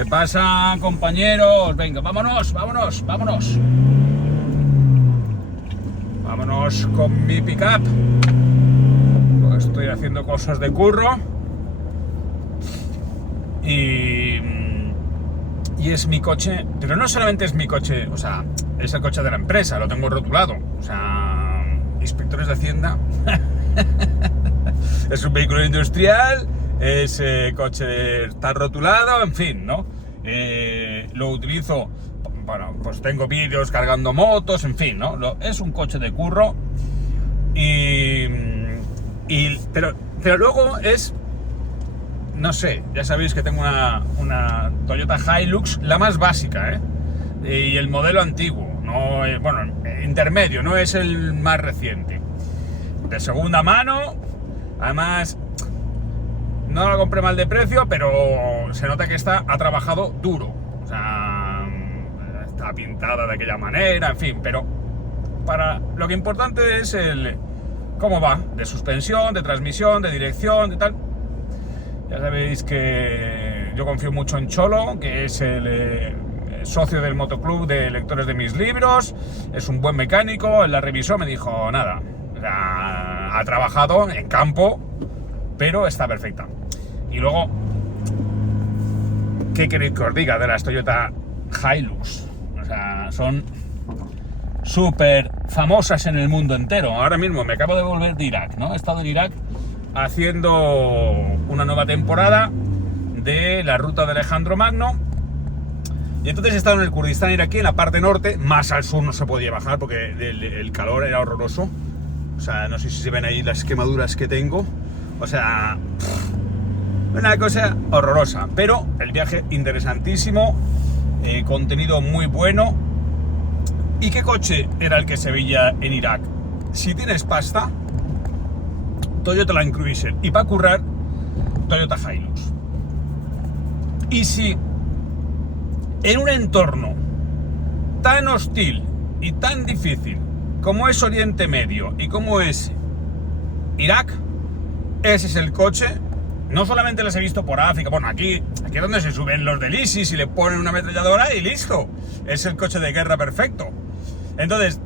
¿Qué pasa, compañeros? Venga, vámonos. Vámonos con mi pickup. Estoy haciendo cosas de curro. Y es mi coche, pero no solamente es mi coche, o sea, es el coche de la empresa, lo tengo rotulado. O sea, inspectores de Hacienda. Es un vehículo industrial, ese coche está rotulado, en fin, ¿no? Lo utilizo, bueno, pues tengo vídeos cargando motos, en fin, ¿no? Es un coche de curro pero luego es, no sé, ya sabéis que tengo una Toyota Hilux, la más básica, y el modelo antiguo, no, bueno, intermedio, no es el más reciente, de segunda mano. Además, no la compré mal de precio, pero se nota que ha trabajado duro. O sea, está pintada de aquella manera, en fin, pero para lo que importante es el cómo va, de suspensión, de transmisión, de dirección, de tal. Ya sabéis que yo confío mucho en Cholo, que es el socio del motoclub de lectores de mis libros. Es un buen mecánico, él la revisó, me dijo, nada, o sea, ha trabajado en campo, pero está perfecta. Y luego, ¿qué queréis que os diga de las Toyota Hilux? O sea, son súper famosas en el mundo entero. Ahora mismo me acabo de volver de Irak, ¿no? He estado en Irak haciendo una nueva temporada de la ruta de Alejandro Magno. Y entonces he estado en el Kurdistán iraquí, en la parte norte. Más al sur no se podía bajar porque el calor era horroroso. O sea, no sé si se ven ahí las quemaduras que tengo. O sea, una cosa horrorosa. Pero el viaje interesantísimo, contenido muy bueno. ¿Y qué coche era el que se veía en Irak? Si tienes pasta, Toyota Land Cruiser. Y para currar, Toyota Hilux. Y si en un entorno tan hostil y tan difícil como es Oriente Medio y como es Irak, ese es el coche. No solamente les he visto por África, bueno, aquí es donde se suben los del ISIS y le ponen una ametralladora y listo. Es el coche de guerra perfecto. Entonces,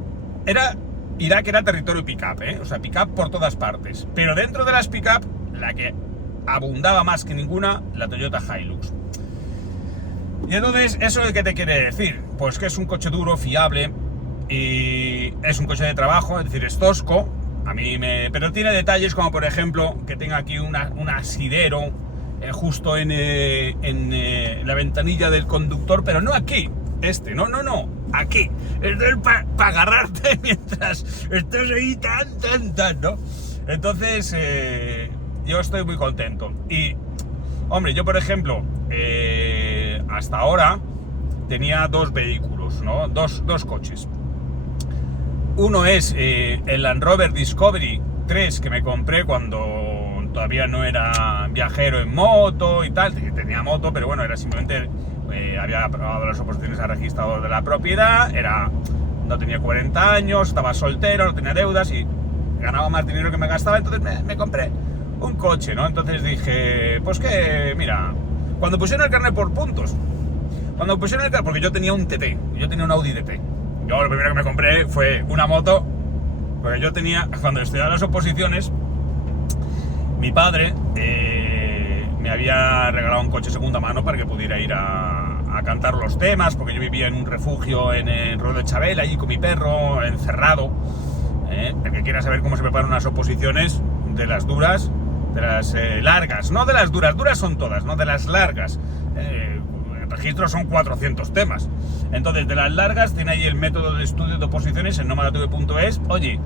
Irak era territorio pick-up, o sea, pick-up por todas partes. Pero dentro de las pick-up, la que abundaba más que ninguna, la Toyota Hilux. Y entonces, ¿eso qué te quiere decir? Pues que es un coche duro, fiable, y es un coche de trabajo, es decir, es tosco. Pero tiene detalles como, por ejemplo, que tenga aquí un asidero justo en la ventanilla del conductor, pero no aquí, no, aquí. Es para agarrarte mientras estás ahí tan, ¿no? Entonces, yo estoy muy contento. Y, hombre, yo, por ejemplo, hasta ahora tenía dos vehículos, ¿no? Dos coches. Uno es el Land Rover Discovery 3 que me compré cuando todavía no era viajero en moto y tal. Tenía moto, pero bueno, era simplemente había aprobado las oposiciones a registrador de la propiedad, no tenía 40 años, estaba soltero, no tenía deudas y ganaba más dinero que me gastaba, entonces me compré un coche, ¿no? Entonces dije, pues que, mira, cuando pusieron el carnet por puntos, porque yo tenía un TT, yo tenía un Audi TT. Yo lo primero que me compré fue una moto, porque yo tenía, cuando estudiaba las oposiciones, mi padre me había regalado un coche segunda mano para que pudiera ir a cantar los temas, porque yo vivía en un refugio en el Ruedo de Chabela, allí con mi perro, encerrado. El que quiera saber cómo se preparan unas oposiciones, de las duras, de las largas, no de las duras son todas, no de las largas. El registro son 400 temas. Entonces, de las largas, tiene ahí el método de estudio de oposiciones en nomadatv.es. Oye,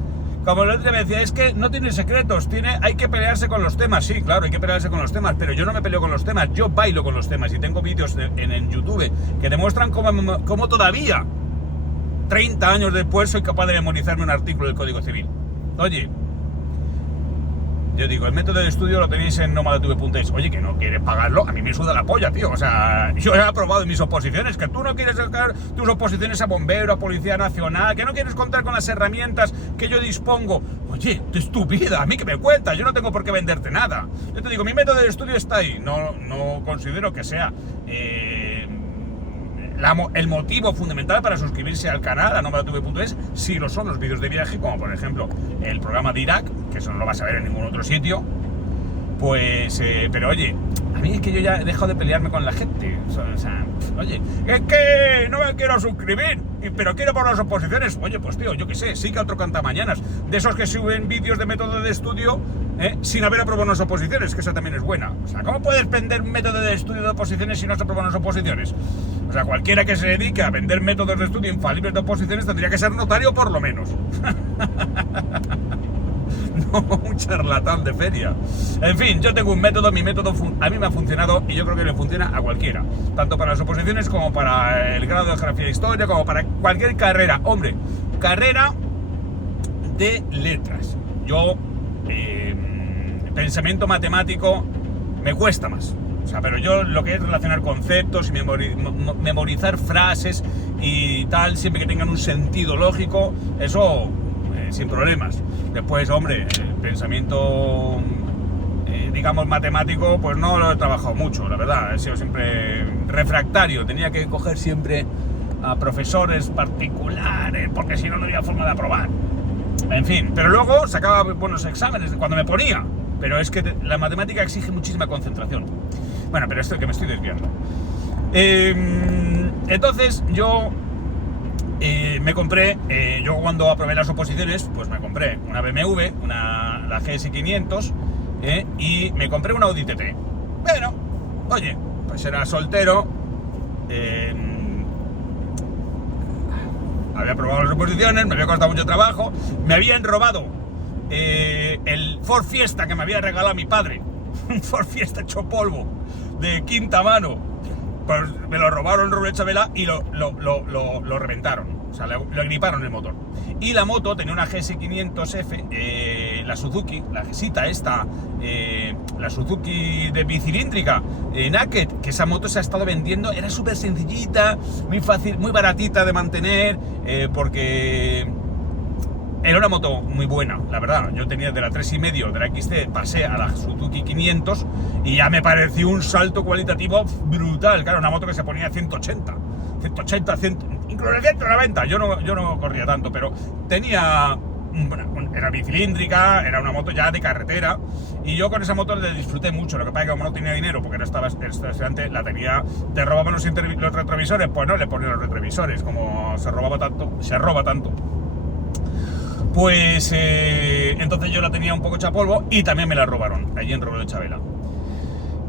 como el otro día me decía, es que no tiene secretos, hay que pelearse con los temas. Sí, claro, hay que pelearse con los temas, pero yo no me peleo con los temas, yo bailo con los temas. Y tengo vídeos en YouTube que demuestran cómo todavía, 30 años después, soy capaz de memorizarme un artículo del Código Civil. Oye, yo digo, el método de estudio lo tenéis en nomadatv.es. Oye, que no quieres pagarlo, a mí me suda la polla, tío. O sea, yo he aprobado mis oposiciones, que tú no quieres sacar tus oposiciones a bombero, a Policía Nacional, que no quieres contar con las herramientas que yo dispongo. Oye, es tu vida, a mí que me cuentas, yo no tengo por qué venderte nada. Yo te digo, mi método de estudio está ahí. No considero que sea el motivo fundamental para suscribirse al canal, a nomadatv.es, sí lo son los vídeos de viaje, como por ejemplo el programa de Irak, que eso no lo vas a ver en ningún otro sitio. Pues, pero oye, a mí es que yo ya he dejado de pelearme con la gente. O sea, oye, es que no me quiero suscribir, pero quiero por las oposiciones. Oye, pues tío, yo qué sé, sí que otro cantamañanas. De esos que suben vídeos de método de estudio sin haber aprobado unas oposiciones, que esa también es buena. O sea, ¿cómo puedes vender un método de estudio de oposiciones si no has aprobado unas oposiciones? O sea, cualquiera que se dedique a vender métodos de estudio infalibles de oposiciones tendría que ser notario por lo menos. No, un charlatán de feria. En fin, yo tengo un método, mi método a mí me ha funcionado y yo creo que le funciona a cualquiera, tanto para las oposiciones como para el grado de geografía e historia, como para cualquier carrera. Hombre, carrera de letras. Yo, pensamiento matemático me cuesta más. O sea, pero yo lo que es relacionar conceptos y memorizar frases y tal, siempre que tengan un sentido lógico, eso sin problemas. Después, hombre, el pensamiento, digamos, matemático, pues no lo he trabajado mucho, la verdad. He sido siempre refractario. Tenía que coger siempre a profesores particulares, porque si no, no había forma de aprobar. En fin, pero luego sacaba buenos exámenes cuando me ponía. Pero es que la matemática exige muchísima concentración. Bueno, pero esto es que me estoy desviando. Entonces, yo... me compré, yo cuando aprobé las oposiciones, pues me compré una BMW, la GS500, y me compré una Audi TT. Bueno, oye, pues era soltero, había aprobado las oposiciones, me había costado mucho trabajo, me habían robado el Ford Fiesta que me había regalado mi padre, un Ford Fiesta hecho polvo, de quinta mano. Pues me lo robaron Rubén Chabela y lo reventaron. O sea, le agriparon el motor. Y la moto tenía una GS500F, la Suzuki, la Gesita esta, la Suzuki de bicilíndrica, Naked, que esa moto se ha estado vendiendo, era súper sencillita, muy fácil, muy baratita de mantener, porque era una moto muy buena, la verdad. Yo tenía de la 3,5 de la XT, pasé a la Suzuki 500 y ya me pareció un salto cualitativo brutal. Claro, una moto que se ponía a 180, incluso el 190. Yo no corría tanto, pero tenía... era bicilíndrica, era una moto ya de carretera y yo con esa moto le disfruté mucho. Lo que pasa es que como no tenía dinero porque no estaba estudiante, la tenía, te robaban los retrovisores, pues no le ponían los retrovisores, como se roba tanto. Pues entonces yo la tenía un poco hecha polvo y también me la robaron allí en Robledo de Chabela.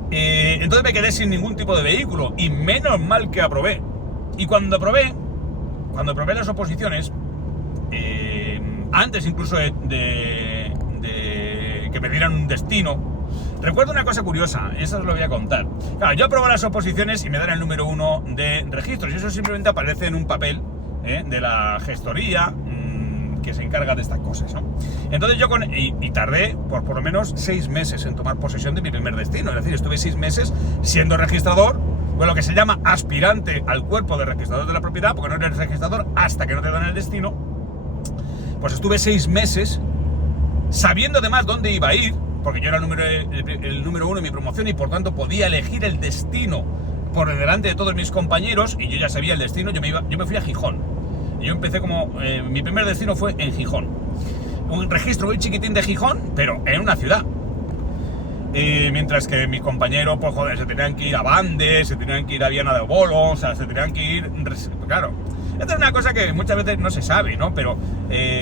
Entonces me quedé sin ningún tipo de vehículo y menos mal que aprobé. Y cuando aprobé las oposiciones, antes incluso de que me dieran un destino, recuerdo una cosa curiosa, y eso os lo voy a contar. Claro, yo aprobé las oposiciones y me dan el número 1 de registros y eso simplemente aparece en un papel de la gestoría que se encarga de estas cosas, ¿no? Entonces yo y tardé por lo menos 6 meses en tomar posesión de mi primer destino. Es decir, estuve 6 meses siendo registrador, con lo que se llama aspirante al cuerpo de registrador de la propiedad, porque no eres registrador hasta que no te dan el destino. Pues estuve 6 meses sabiendo además dónde iba a ir, porque yo era el número 1 en mi promoción y por tanto podía elegir el destino por delante de todos mis compañeros y yo ya sabía el destino. Yo me fui a Gijón. Yo empecé mi primer destino fue en Gijón. Un registro muy chiquitín de Gijón, pero en una ciudad. Mientras que mis compañeros, pues joder, se tenían que ir a Bande, se tenían que ir a Viana de Obolo, o sea, se tenían que ir... Claro, esta es una cosa que muchas veces no se sabe, ¿no? Pero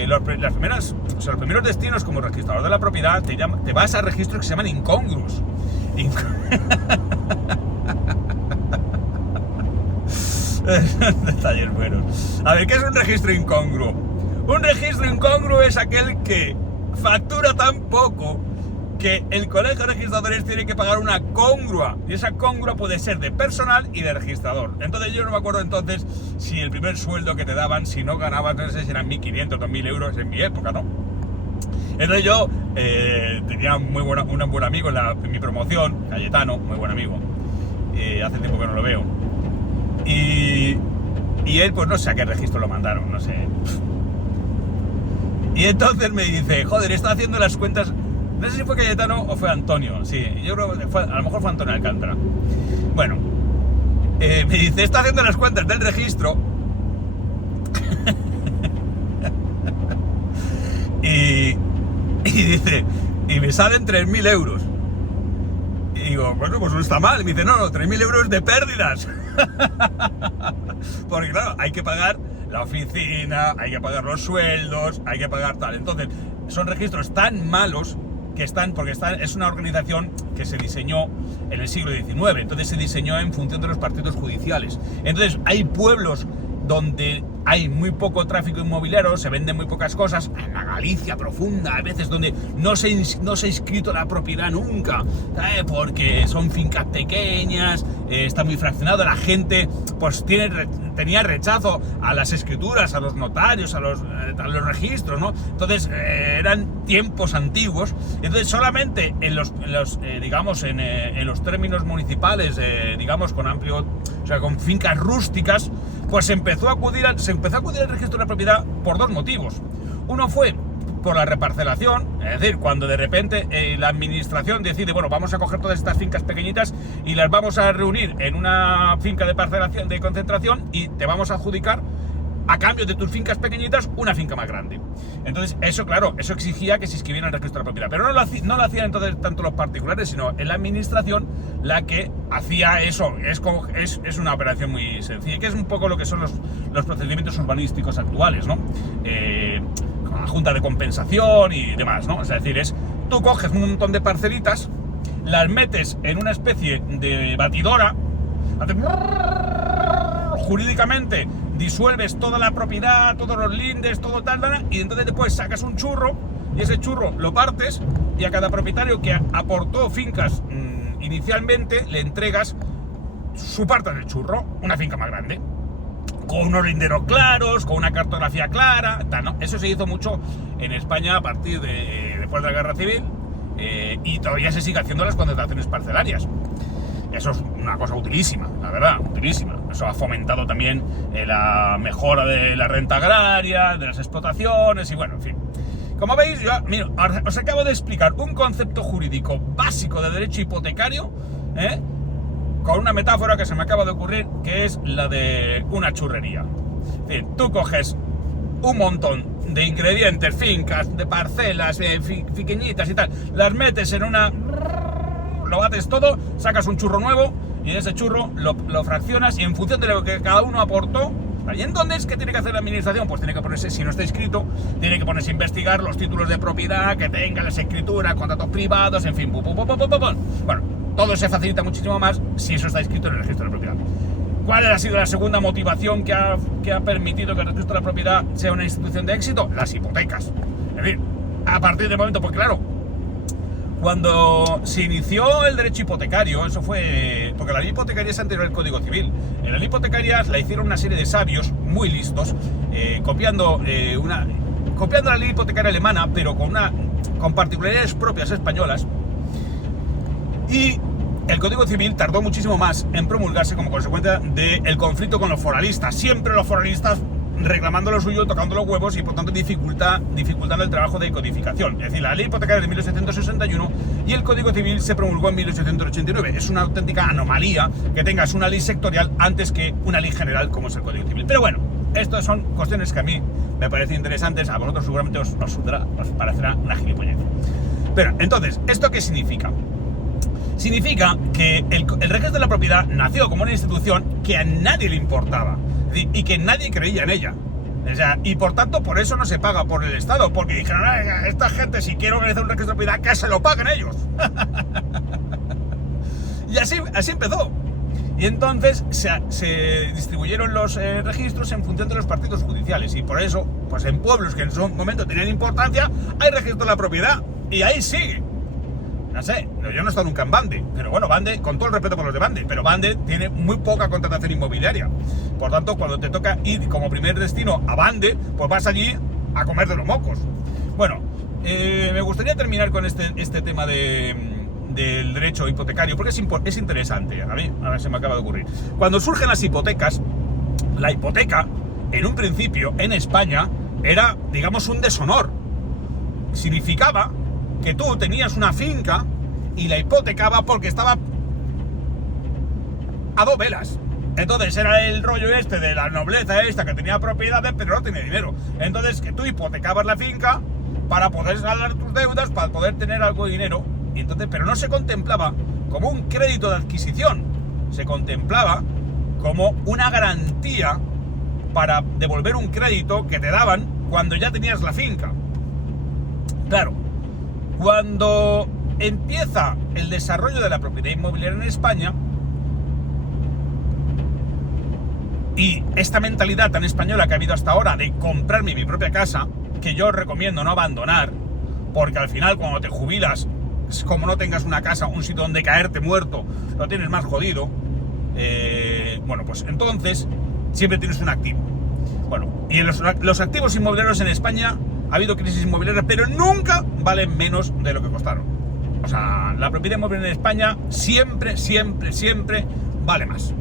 los primeros destinos como registrador de la propiedad, te vas a registros que se llaman incongruos. Detalles buenos. A ver, ¿qué es un registro incongruo? Un registro incongruo es aquel que factura tan poco que el colegio de registradores tiene que pagar una congrua, y esa congrua puede ser de personal y de registrador. Entonces yo no me acuerdo entonces si el primer sueldo que te daban, si no ganabas, no sé si eran 1.500 o 2.000 euros en mi época, ¿no? Entonces yo tenía un buen amigo en mi promoción, Cayetano, muy buen amigo, hace tiempo que no lo veo. Y él, pues no sé a qué registro lo mandaron, no sé. Y entonces me dice, joder, está haciendo las cuentas. No sé si fue Cayetano o fue Antonio. Sí, yo creo que a lo mejor fue Antonio Alcántara. Bueno, me dice, está haciendo las cuentas del registro y dice, y me salen 3.000 euros. Y digo, bueno, pues no está mal. Y me dice, no, 3.000 euros de pérdidas. Porque claro, hay que pagar la oficina, hay que pagar los sueldos, hay que pagar tal. Entonces, son registros tan malos que es una organización que se diseñó en el siglo XIX. Entonces se diseñó en función de los partidos judiciales. Entonces, hay pueblos donde hay muy poco tráfico inmobiliario, se venden muy pocas cosas, en la Galicia profunda, a veces donde no se ha inscrito la propiedad nunca, ¿sabes? Porque son fincas pequeñas, está muy fraccionado, la gente pues tenía rechazo a las escrituras, a los notarios, a los registros, ¿no? Entonces eran tiempos antiguos, entonces solamente en los términos municipales, digamos con amplio, o sea, con fincas rústicas, pues se empezó a acudir al registro de la propiedad por dos motivos. Uno fue por la reparcelación, es decir, cuando de repente la administración decide, bueno, vamos a coger todas estas fincas pequeñitas y las vamos a reunir en una finca de parcelación, de concentración, y te vamos a adjudicar a cambio de tus fincas pequeñitas una finca más grande. Entonces eso, claro, eso exigía que se inscribieran en el registro de la propiedad, pero no lo hacían entonces tanto los particulares, sino en la administración la que hacía eso. Es una operación muy sencilla, que es un poco lo que son los procedimientos urbanísticos actuales, ¿no? Con la junta de compensación y demás, ¿no? Es decir, tú coges un montón de parcelitas, las metes en una especie de batidora, jurídicamente disuelves toda la propiedad, todos los lindes, todo tal, y entonces después sacas un churro y ese churro lo partes y a cada propietario que aportó fincas inicialmente le entregas su parte del churro, una finca más grande, con unos linderos claros, con una cartografía clara, tal, ¿no? Eso se hizo mucho en España a partir después de la Guerra Civil, y todavía se sigue haciendo las concentraciones parcelarias. Eso es una cosa utilísima, la verdad, utilísima. Eso ha fomentado también la mejora de la renta agraria, de las explotaciones y bueno, en fin. Como veis, mira, os acabo de explicar un concepto jurídico básico de derecho hipotecario, con una metáfora que se me acaba de ocurrir, que es la de una churrería. Es decir, tú coges un montón de ingredientes, fincas, de parcelas, pequeñitas y tal, las metes en una... lo bates todo, sacas un churro nuevo y ese churro lo fraccionas y en función de lo que cada uno aportó. ¿Y entonces qué tiene que hacer la administración? Pues tiene que ponerse, si no está inscrito, tiene que ponerse a investigar los títulos de propiedad que tengan, las escrituras, contratos privados, en fin, Bueno, todo se facilita muchísimo más si eso está inscrito en el registro de la propiedad. ¿Cuál ha sido la segunda motivación que ha permitido que el registro de la propiedad sea una institución de éxito? Las hipotecas. Es decir, a partir del momento, pues claro, cuando se inició el derecho hipotecario, eso fue... porque la ley hipotecaria es anterior al Código Civil. En la ley hipotecaria la hicieron una serie de sabios muy listos, copiando la ley hipotecaria alemana, pero con particularidades propias españolas. Y el Código Civil tardó muchísimo más en promulgarse como consecuencia del conflicto con los foralistas. Siempre los foralistas reclamando lo suyo, tocando los huevos y por tanto dificultando el trabajo de codificación. Es decir, la ley hipotecaria de 1861 y el Código Civil se promulgó en 1889. Es una auténtica anomalía que tengas una ley sectorial antes que una ley general como es el Código Civil. Pero bueno, estas son cuestiones que a mí me parecen interesantes, a vosotros seguramente os parecerá una gilipollez. Pero entonces, ¿esto qué significa? Significa que el registro de la propiedad nació como una institución que a nadie le importaba y que nadie creía en ella. O sea, y por tanto, por eso no se paga por el Estado, porque dijeron, esta gente, si quiere organizar un registro de propiedad, que se lo paguen ellos. Y así empezó. Y entonces se distribuyeron los registros en función de los partidos judiciales. Y por eso, pues en pueblos que en su momento tenían importancia, hay registro de la propiedad. Y ahí sigue. No sé, yo no he estado nunca en Bande, pero bueno, Bande, con todo el respeto por los de Bande, pero Bande tiene muy poca contratación inmobiliaria. Por tanto, cuando te toca ir como primer destino a Bande, pues vas allí a comer de los mocos. Bueno, me gustaría terminar con este tema del derecho hipotecario, porque es interesante. A ver, se me acaba de ocurrir. Cuando surgen las hipotecas, la hipoteca, en un principio, en España, era, digamos, un deshonor. Significaba que tú tenías una finca y la hipotecaba porque estaba a dos velas. Entonces era el rollo este de la nobleza esta que tenía propiedades pero no tenía dinero. Entonces que tú hipotecabas la finca para poder saldar tus deudas, para poder tener algo de dinero. Y entonces, pero no se contemplaba como un crédito de adquisición, se contemplaba como una garantía para devolver un crédito que te daban cuando ya tenías la finca. Claro, cuando empieza el desarrollo de la propiedad inmobiliaria en España, y esta mentalidad tan española que ha habido hasta ahora de comprarme mi propia casa, que yo os recomiendo no abandonar, porque al final cuando te jubilas, como no tengas una casa, un sitio donde caerte muerto, lo tienes más jodido. Bueno, pues entonces siempre tienes un activo. Bueno, y en los activos inmobiliarios en España ha habido crisis inmobiliaria, pero nunca valen menos de lo que costaron. O sea, la propiedad inmobiliaria en España siempre, siempre, siempre vale más.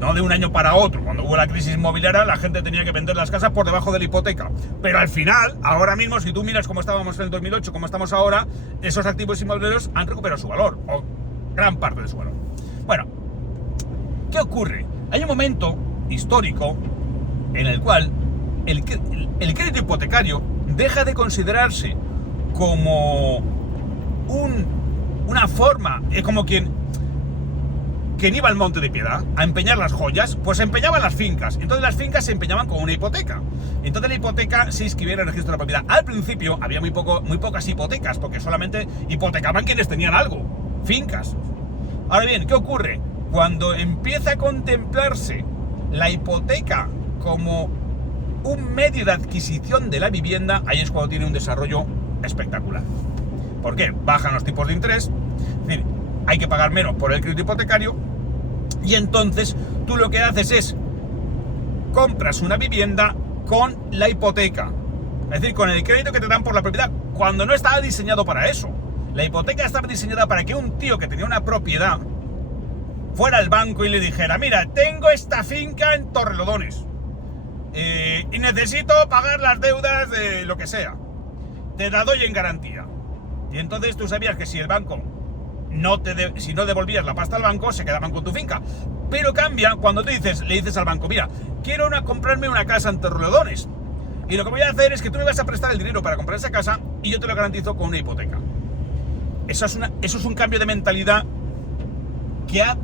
No de un año para otro. Cuando hubo la crisis inmobiliaria, la gente tenía que vender las casas por debajo de la hipoteca. Pero al final, ahora mismo, si tú miras cómo estábamos en el 2008, cómo estamos ahora, esos activos inmobiliarios han recuperado su valor, o gran parte de su valor. Bueno, ¿qué ocurre? Hay un momento histórico en el cual el crédito hipotecario deja de considerarse como una forma, como quien iba al Monte de Piedad a empeñar las joyas, pues empeñaban las fincas. Entonces las fincas se empeñaban con una hipoteca. Entonces la hipoteca se inscribía en el registro de la propiedad. Al principio había muy pocas hipotecas, porque solamente hipotecaban quienes tenían algo, fincas. Ahora bien, ¿qué ocurre? Cuando empieza a contemplarse la hipoteca como un medio de adquisición de la vivienda, ahí es cuando tiene un desarrollo espectacular. ¿Por qué? Bajan los tipos de interés, es decir, hay que pagar menos por el crédito hipotecario, y entonces tú lo que haces es compras una vivienda con la hipoteca, es decir, con el crédito que te dan por la propiedad, cuando no estaba diseñado para eso. La hipoteca estaba diseñada para que un tío que tenía una propiedad fuera al banco y le dijera: mira, tengo esta finca en Torrelodones y necesito pagar las deudas de lo que sea, te la doy en garantía. Y entonces tú sabías que si el banco si no devolvías la pasta al banco, se quedaban con tu finca. Pero cambia cuando le dices al banco: mira, quiero comprarme una casa en Torrelodones, y lo que voy a hacer es que tú me vas a prestar el dinero para comprar esa casa y yo te lo garantizo con una hipoteca. Eso es un cambio de mentalidad que ha...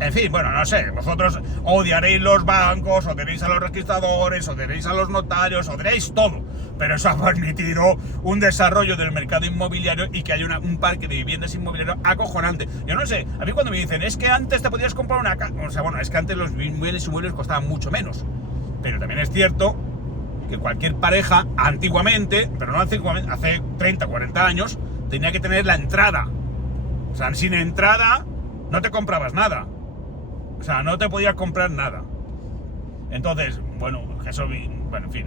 En fin, bueno, no sé, vosotros odiaréis los bancos, odiaréis a los registradores, odiaréis a los notarios, odiaréis todo, pero eso ha permitido un desarrollo del mercado inmobiliario y que haya un parque de viviendas inmobiliarias acojonante. Yo no sé, a mí cuando me dicen: es que antes te podías comprar una casa, o sea, bueno, es que antes los inmuebles costaban mucho menos, pero también es cierto que cualquier pareja antiguamente, pero no antiguamente, hace 30, 40 años, tenía que tener la entrada. O sea, sin entrada no te comprabas nada. O sea, no te podías comprar nada. Entonces, bueno, eso... Bueno, en fin.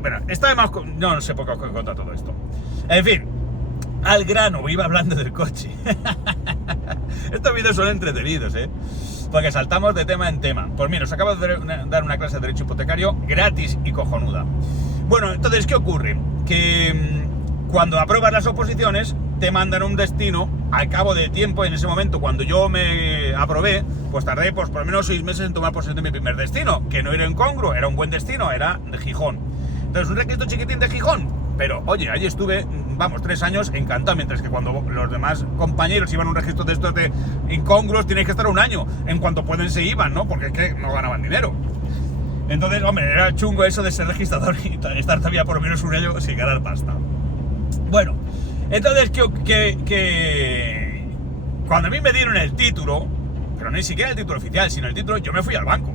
Bueno, está de más... No sé por qué os contar todo esto. En fin, al grano, iba hablando del coche. Estos vídeos son entretenidos, porque saltamos de tema en tema. Pues mira, os acabo de dar una clase de derecho hipotecario gratis y cojonuda. Bueno, entonces, ¿qué ocurre? Que cuando apruebas las oposiciones, te mandan un destino al cabo de tiempo. En ese momento, cuando yo me aprobé, pues tardé por lo menos 6 meses en tomar posesión de mi primer destino, que no era incongruo, era un buen destino, era de Gijón. Entonces, un requisito chiquitín de Gijón, pero oye, allí estuve, 3 años encantado, mientras que cuando los demás compañeros iban a un registro de estos de incongruos, tienes que estar 1 año, en cuanto pueden se iban, ¿no? Porque es que no ganaban dinero. Entonces, hombre, era chungo eso de ser registrador y estar todavía por lo menos 1 año sin ganar pasta. Bueno, entonces que cuando a mí me dieron el título, pero ni siquiera el título oficial, sino el título, yo me fui al banco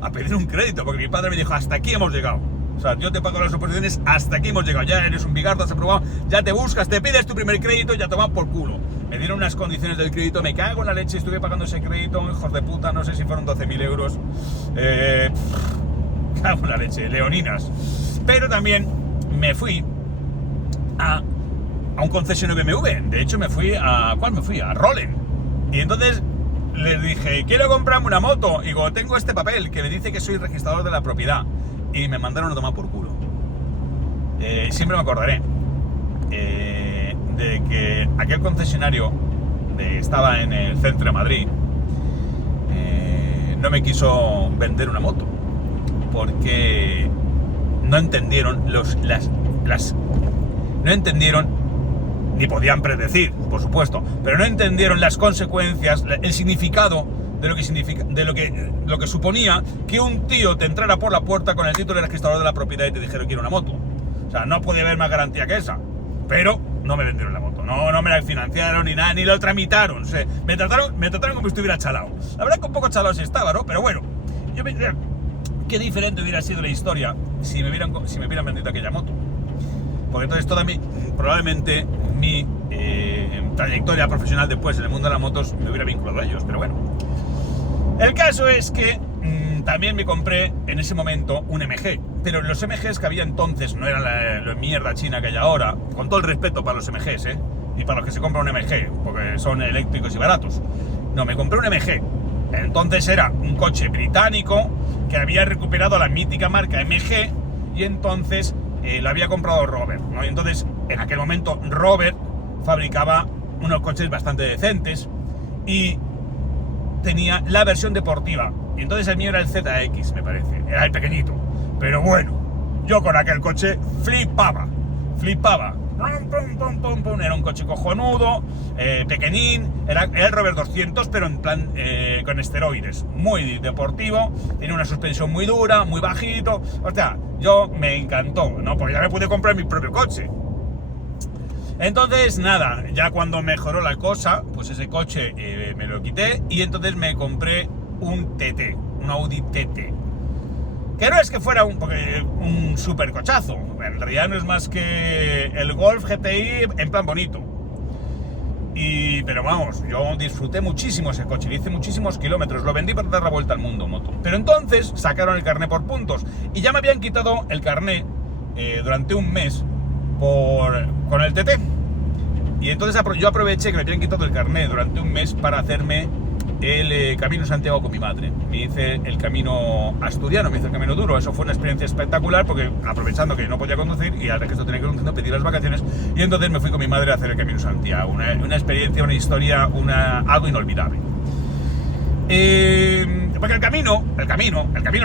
a pedir un crédito, porque mi padre me dijo: hasta aquí hemos llegado. O sea, yo te pago las oposiciones, hasta aquí hemos llegado. Ya eres un bigardo, has aprobado, ya te buscas, te pides tu primer crédito, ya tomas por culo. Me dieron unas condiciones del crédito, me cago en la leche, estuve pagando ese crédito, hijos de puta, no sé si fueron 12.000 euros. Cago en la leche, leoninas. Pero también me fui a un concesionario BMW. De hecho, me fui a... ¿Cuál me fui? A Rolen. Y entonces les dije: quiero comprarme una moto. Y digo: tengo este papel que me dice que soy registrador de la propiedad. Y me mandaron a tomar por culo. Siempre me acordaré de que aquel concesionario estaba en el centro de Madrid. no me quiso vender una moto, porque no entendieron no entendieron, ni podían predecir, por supuesto, pero no entendieron las consecuencias, el significado de lo que significa, lo que suponía que un tío te entrara por la puerta con el título de registrador de la propiedad y te dijera que quiero una moto. O sea, no puede haber más garantía que esa. Pero no me vendieron la moto, no me la financiaron ni nada, ni lo tramitaron. O sea, me trataron como si estuviera chalado. La verdad que un poco chalado sí estaba, ¿no? Pero bueno, qué diferente hubiera sido la historia si me hubieran vendido aquella moto. Porque entonces probablemente mi trayectoria profesional después en el mundo de las motos me hubiera vinculado a ellos. Pero bueno, el caso es que también me compré en ese momento un MG. Pero los MGs que había entonces no eran la mierda china que hay ahora, con todo el respeto para los MGs, y para los que se compran un MG, porque son eléctricos y baratos. No, me compré un MG. Entonces era un coche británico que había recuperado la mítica marca MG, y entonces lo había comprado Robert, ¿no? Y entonces, en aquel momento, Robert fabricaba unos coches bastante decentes y tenía la versión deportiva. Y entonces el mío era el ZX, me parece. Era el pequeñito. Pero bueno, yo con aquel coche flipaba. Era un coche cojonudo, pequeñín, era el Robert 200, pero en plan con esteroides, muy deportivo, tiene una suspensión muy dura, muy bajito. O sea, yo me encantó, ¿no? Porque ya me pude comprar mi propio coche. Entonces, nada, ya cuando mejoró la cosa, pues ese coche me lo quité y entonces me compré un TT, un Audi TT. Que no es que fuera un super cochazo, en realidad no es más que el Golf GTI en plan bonito. Pero vamos, yo disfruté muchísimo ese coche, le hice muchísimos kilómetros, lo vendí para dar la vuelta al mundo moto. Pero entonces sacaron el carné por puntos y ya me habían quitado el carné durante un mes con el TT. Y entonces yo aproveché que me habían quitado el carné durante un mes para hacerme el Camino Santiago con mi madre. Me hice el camino asturiano, me hice el camino duro. Eso fue una experiencia espectacular porque aprovechando que yo no podía conducir y al resto tenía que conducir, pedí las vacaciones y entonces me fui con mi madre a hacer el Camino Santiago. Una experiencia, una historia, algo inolvidable. Porque el camino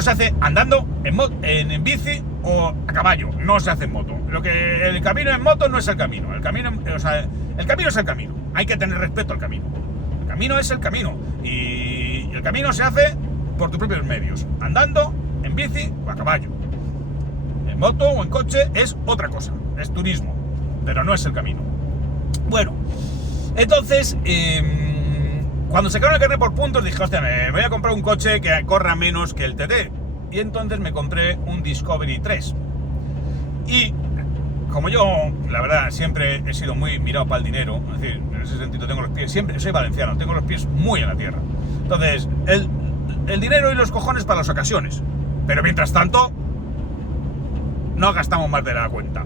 se hace andando en bici o a caballo, no se hace en moto. El camino en moto no es el camino. El camino es el camino. Hay que tener respeto al camino. El camino es el camino y el camino se hace por tus propios medios, andando, en bici o a caballo. En moto o en coche es otra cosa, es turismo, pero no es el camino. Bueno, entonces, cuando sacaron el carnet por puntos dije, hostia, me voy a comprar un coche que corra menos que el TT. Y entonces me compré un Discovery 3. Y como yo, la verdad, siempre he sido muy mirado para el dinero, es decir, en ese sentido tengo los pies, siempre soy valenciano, tengo los pies muy en la tierra. Entonces, el dinero y los cojones para las ocasiones. Pero mientras tanto, no gastamos más de la cuenta.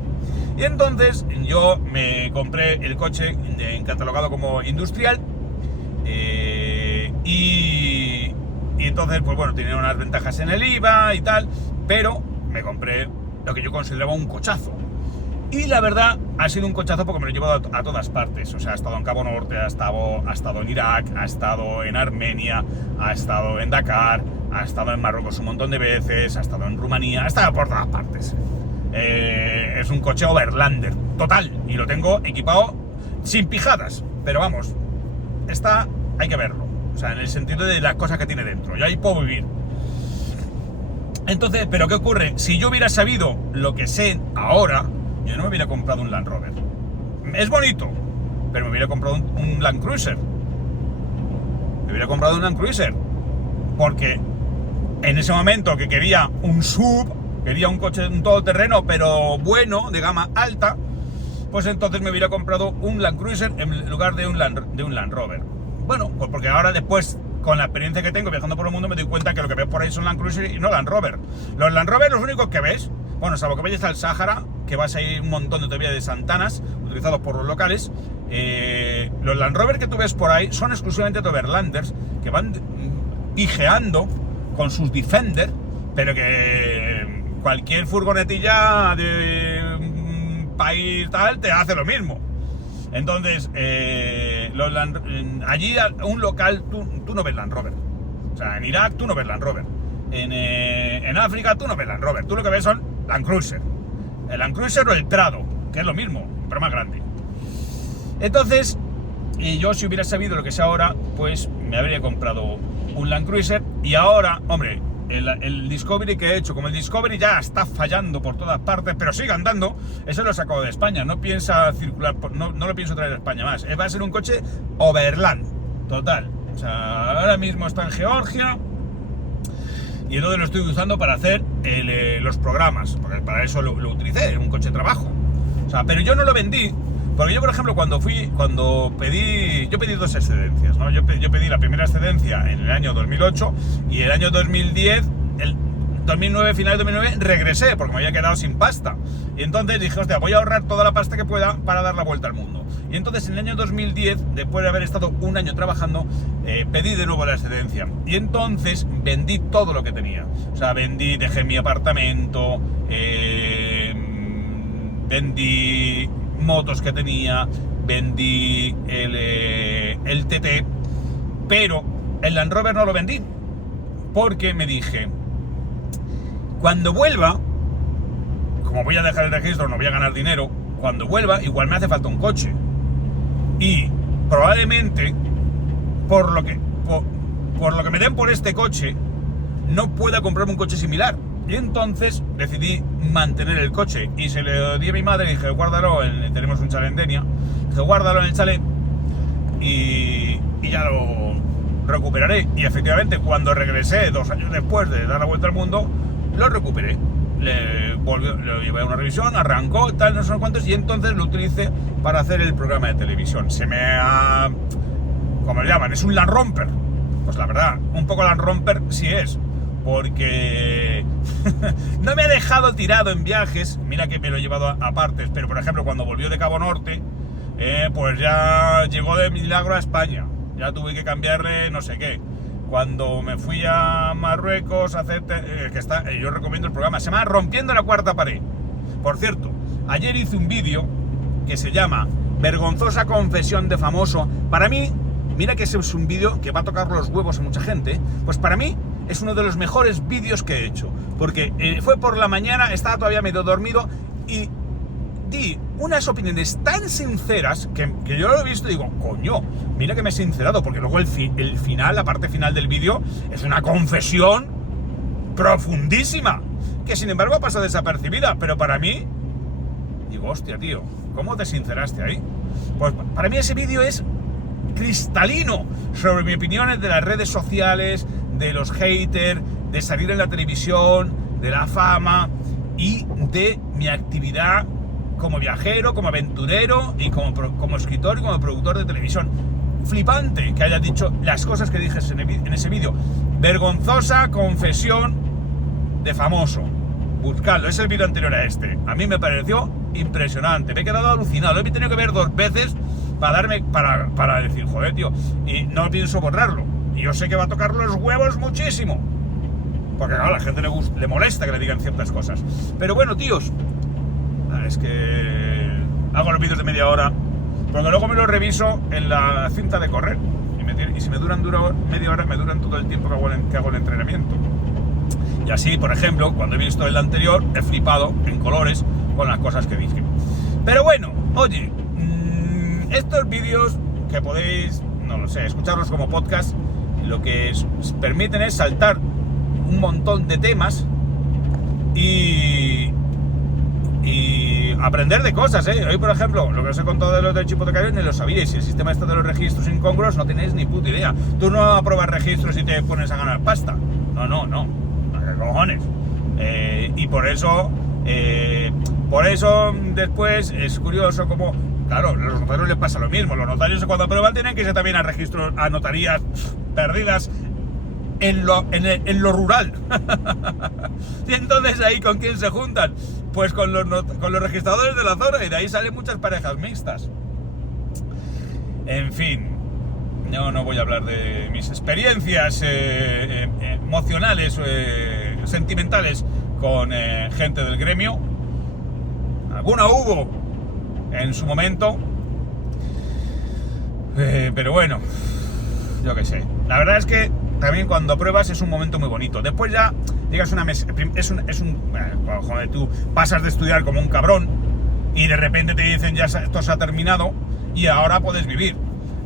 Y entonces yo me compré el coche catalogado como industrial. Y entonces, pues bueno, tenía unas ventajas en el IVA y tal, pero me compré lo que yo consideraba un cochazo. Y la verdad, ha sido un cochazo porque me lo he llevado a todas partes. O sea, ha estado en Cabo Norte, ha estado en Irak, ha estado en Armenia, ha estado en Dakar, ha estado en Marruecos un montón de veces, ha estado en Rumanía, ha estado por todas partes. Es un coche overlander, total, y lo tengo equipado sin pijadas, pero vamos, hay que verlo. O sea, en el sentido de las cosas que tiene dentro. Yo ahí puedo vivir. Entonces, ¿pero qué ocurre? Si yo hubiera sabido lo que sé ahora, yo no me hubiera comprado un Land Rover. Es bonito, pero me hubiera comprado un Land Cruiser. Me hubiera comprado un Land Cruiser. Porque en ese momento que quería un SUV, quería un coche, un todoterreno, pero bueno, de gama alta, pues entonces me hubiera comprado un Land Cruiser en lugar de un Land Rover. Bueno, pues porque ahora después, con la experiencia que tengo viajando por el mundo, me doy cuenta que lo que ves por ahí son Land Cruiser y no Land Rover. Los Land Rover, los únicos que ves, bueno, salvo que vayas al Sáhara, que vas a ir un montón de todavía de Santanas, utilizados por los locales, los Land Rover que tú ves por ahí son exclusivamente Overlanders, que van pijeando con sus Defender, pero que cualquier furgonetilla de un país tal te hace lo mismo. Entonces, allí un local tú no ves Land Rover. O sea, en Irak tú no ves Land Rover. En África tú no ves Land Rover. Tú lo que ves son Land Cruiser. El Land Cruiser o el Prado, que es lo mismo, pero más grande. Entonces, y yo si hubiera sabido lo que sé ahora, pues me habría comprado un Land Cruiser. Y ahora, hombre, el Discovery que he hecho, como el Discovery ya está fallando por todas partes, pero sigue andando, eso lo he sacado de España, no piensa circular, no lo pienso traer a España más. Va a ser un coche overland, total. O sea, ahora mismo está en Georgia y entonces lo estoy usando para hacer los programas, porque para eso lo utilicé, un coche de trabajo. O sea, pero yo no lo vendí, porque yo, por ejemplo, yo pedí dos excedencias, ¿no? Yo pedí la primera excedencia en el año 2008 y el año 2010, el 2009, final de 2009, regresé porque me había quedado sin pasta. Y entonces dije, hostia, voy a ahorrar toda la pasta que pueda para dar la vuelta al mundo. Y entonces en el año 2010, después de haber estado un año trabajando, pedí de nuevo la excedencia. Y entonces vendí todo lo que tenía. O sea, dejé mi apartamento, vendí motos que tenía, vendí el TT, pero el Land Rover no lo vendí, porque me dije, cuando vuelva, como voy a dejar el registro, no voy a ganar dinero, cuando vuelva igual me hace falta un coche, y probablemente por lo que me den por este coche no pueda comprarme un coche similar. Y entonces decidí mantener el coche y se lo di a mi madre y dije, guárdalo, tenemos un chalet en Denia, dije, guárdalo en el chalet y ya lo recuperaré. Y efectivamente, cuando regresé 2 años después de dar la vuelta al mundo, lo recuperé. Lo llevé a una revisión, arrancó, tal, no sé cuántos, y entonces lo utilicé para hacer el programa de televisión. ¿Cómo le llaman? Es un Land Romper. Pues la verdad, un poco Land Romper sí es, porque no me ha dejado tirado en viajes. Mira que me lo he llevado a partes, pero por ejemplo cuando volvió de Cabo Norte, pues ya llegó de milagro a España, ya tuve que cambiarle no sé qué. Cuando me fui a Marruecos a hacer, yo recomiendo el programa, se llama Rompiendo la Cuarta Pared. Por cierto, ayer hice un vídeo que se llama Vergonzosa confesión de famoso. Para mí, mira que ese es un vídeo que va a tocar los huevos a mucha gente, pues para mí es uno de los mejores vídeos que he hecho, porque fue por la mañana, estaba todavía medio dormido y di unas opiniones tan sinceras que yo lo he visto y digo, coño, mira que me he sincerado, porque luego el final, la parte final del vídeo es una confesión profundísima, que sin embargo pasa desapercibida, pero para mí, digo, hostia, tío, ¿cómo te sinceraste ahí? Pues para mí ese vídeo es cristalino sobre mis opiniones de las redes sociales, de los haters, de salir en la televisión, de la fama y de mi actividad como viajero, como aventurero y como escritor y como productor de televisión. Flipante que haya dicho las cosas que dije en ese vídeo. Vergonzosa confesión de famoso. Buscadlo, es el vídeo anterior a este. A mí me pareció impresionante, me he quedado alucinado. Lo he tenido que ver 2 veces para decir, joder, tío, y no pienso borrarlo. Y yo sé que va a tocar los huevos muchísimo, porque claro, a la gente le molesta que le digan ciertas cosas. Pero bueno, tíos, es que hago los vídeos de media hora, porque luego me los reviso en la cinta de correr. Y si me duran media hora, me duran todo el tiempo que hago el entrenamiento. Y así, por ejemplo, cuando he visto el anterior, he flipado en colores con las cosas que dije. Pero bueno, oye, estos vídeos que podéis, no lo sé, escucharlos como podcast, lo que permiten es saltar un montón de temas y aprender de cosas, ¿eh? Hoy, por ejemplo, lo que os he contado de los del chip hipotecario ni lo sabíais. Y el sistema este de los registros incongruos no tenéis ni puta idea. Tú no apruebas registros y te pones a ganar pasta. No. ¿Qué cojones? Y por eso después es curioso como, claro, a los notarios les pasa lo mismo. Los notarios cuando aprueban tienen que irse también a registros, a notarías perdidas en lo rural. Y entonces ahí ¿con quién se juntan? Pues con los registradores de la zona, y de ahí salen muchas parejas mixtas. En fin, yo no voy a hablar de mis experiencias emocionales, sentimentales con gente del gremio. Alguna hubo en su momento, pero bueno, yo qué sé. La verdad es que también cuando pruebas es un momento muy bonito. Después ya llegas a una mesa, joder, tú pasas de estudiar como un cabrón y de repente te dicen ya esto se ha terminado y ahora puedes vivir.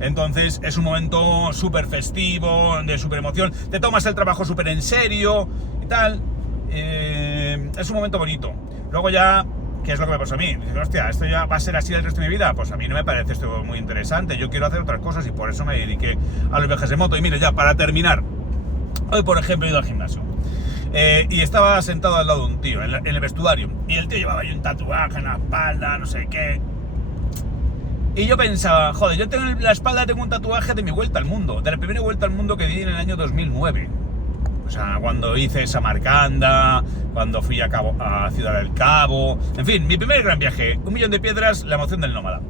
Entonces es un momento súper festivo, de súper emoción, te tomas el trabajo súper en serio y tal. Es un momento bonito. Luego ya, ¿qué es lo que me pasó a mí? Dices, hostia, ¿esto ya va a ser así el resto de mi vida? Pues a mí no me parece esto muy interesante. Yo quiero hacer otras cosas y por eso me dediqué a los viajes de moto. Y mire, ya para terminar, hoy por ejemplo he ido al gimnasio y estaba sentado al lado de un tío en el vestuario y el tío llevaba ahí un tatuaje en la espalda, no sé qué. Y yo pensaba, joder, yo tengo en la espalda tengo un tatuaje de mi vuelta al mundo, de la primera vuelta al mundo que di en el año 2009. O sea, cuando hice Samarcanda, cuando fui a Ciudad del Cabo, en fin, mi primer gran viaje, 1.000.000 de piedras, la emoción del nómada.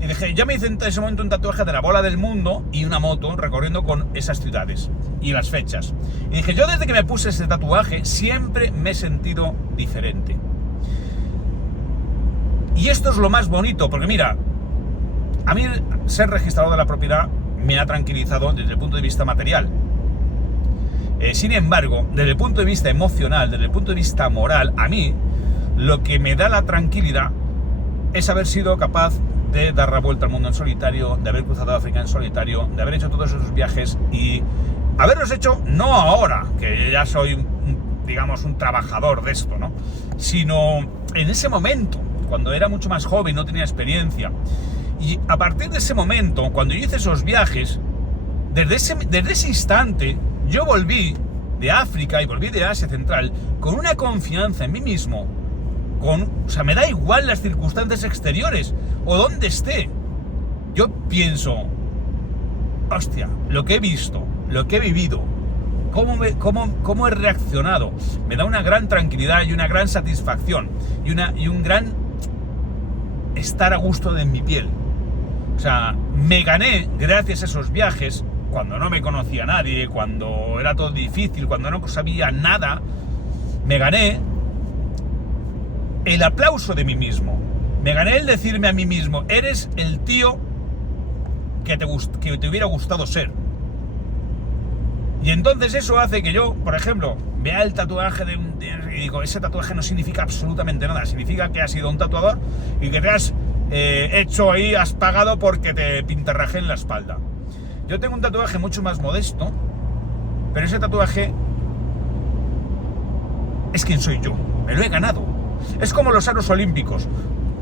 Y dije, yo me hice en ese momento un tatuaje de la bola del mundo y una moto recorriendo con esas ciudades y las fechas. Y dije, yo desde que me puse ese tatuaje siempre me he sentido diferente. Y esto es lo más bonito, porque mira, a mí ser registrador de la propiedad me ha tranquilizado desde el punto de vista material. Sin embargo, desde el punto de vista emocional, desde el punto de vista moral, a mí lo que me da la tranquilidad es haber sido capaz de dar la vuelta al mundo en solitario, de haber cruzado África en solitario, de haber hecho todos esos viajes y haberlos hecho no ahora, que ya soy, digamos, un trabajador de esto, ¿no? Sino en ese momento, cuando era mucho más joven, no tenía experiencia. Y a partir de ese momento, cuando yo hice esos viajes, desde ese instante, yo volví de África y volví de Asia Central con una confianza en mí mismo, o sea, me da igual las circunstancias exteriores o dónde esté. Yo pienso, hostia, lo que he visto, lo que he vivido, cómo he reaccionado, me da una gran tranquilidad y una gran satisfacción y un gran estar a gusto de mi piel. O sea, me gané, gracias a esos viajes, cuando no me conocía a nadie, cuando era todo difícil, cuando no sabía nada, me gané el aplauso de mí mismo. Me gané el decirme a mí mismo, eres el tío que te hubiera gustado ser. Y entonces eso hace que yo, por ejemplo, vea el tatuaje y digo, ese tatuaje no significa absolutamente nada. Significa que has sido un tatuador y que te has hecho ahí, has pagado porque te pintarrajé en la espalda. Yo tengo un tatuaje mucho más modesto, pero ese tatuaje es quien soy yo, me lo he ganado. Es como los aros olímpicos.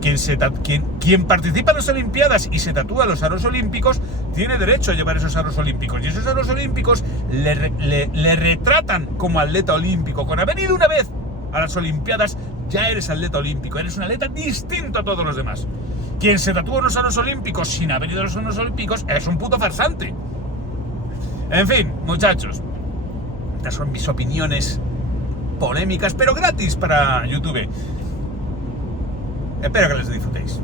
Quien participa en las Olimpiadas y se tatúa los aros olímpicos tiene derecho a llevar esos aros olímpicos. Y esos aros olímpicos le retratan como atleta olímpico. Con haber ido una vez a las Olimpiadas ya eres atleta olímpico. Eres un atleta distinto a todos los demás. Quien se tatúa los aros olímpicos sin haber ido a los aros olímpicos es un puto farsante. En fin, muchachos, estas son mis opiniones polémicas, pero gratis para YouTube. Espero que les disfrutéis.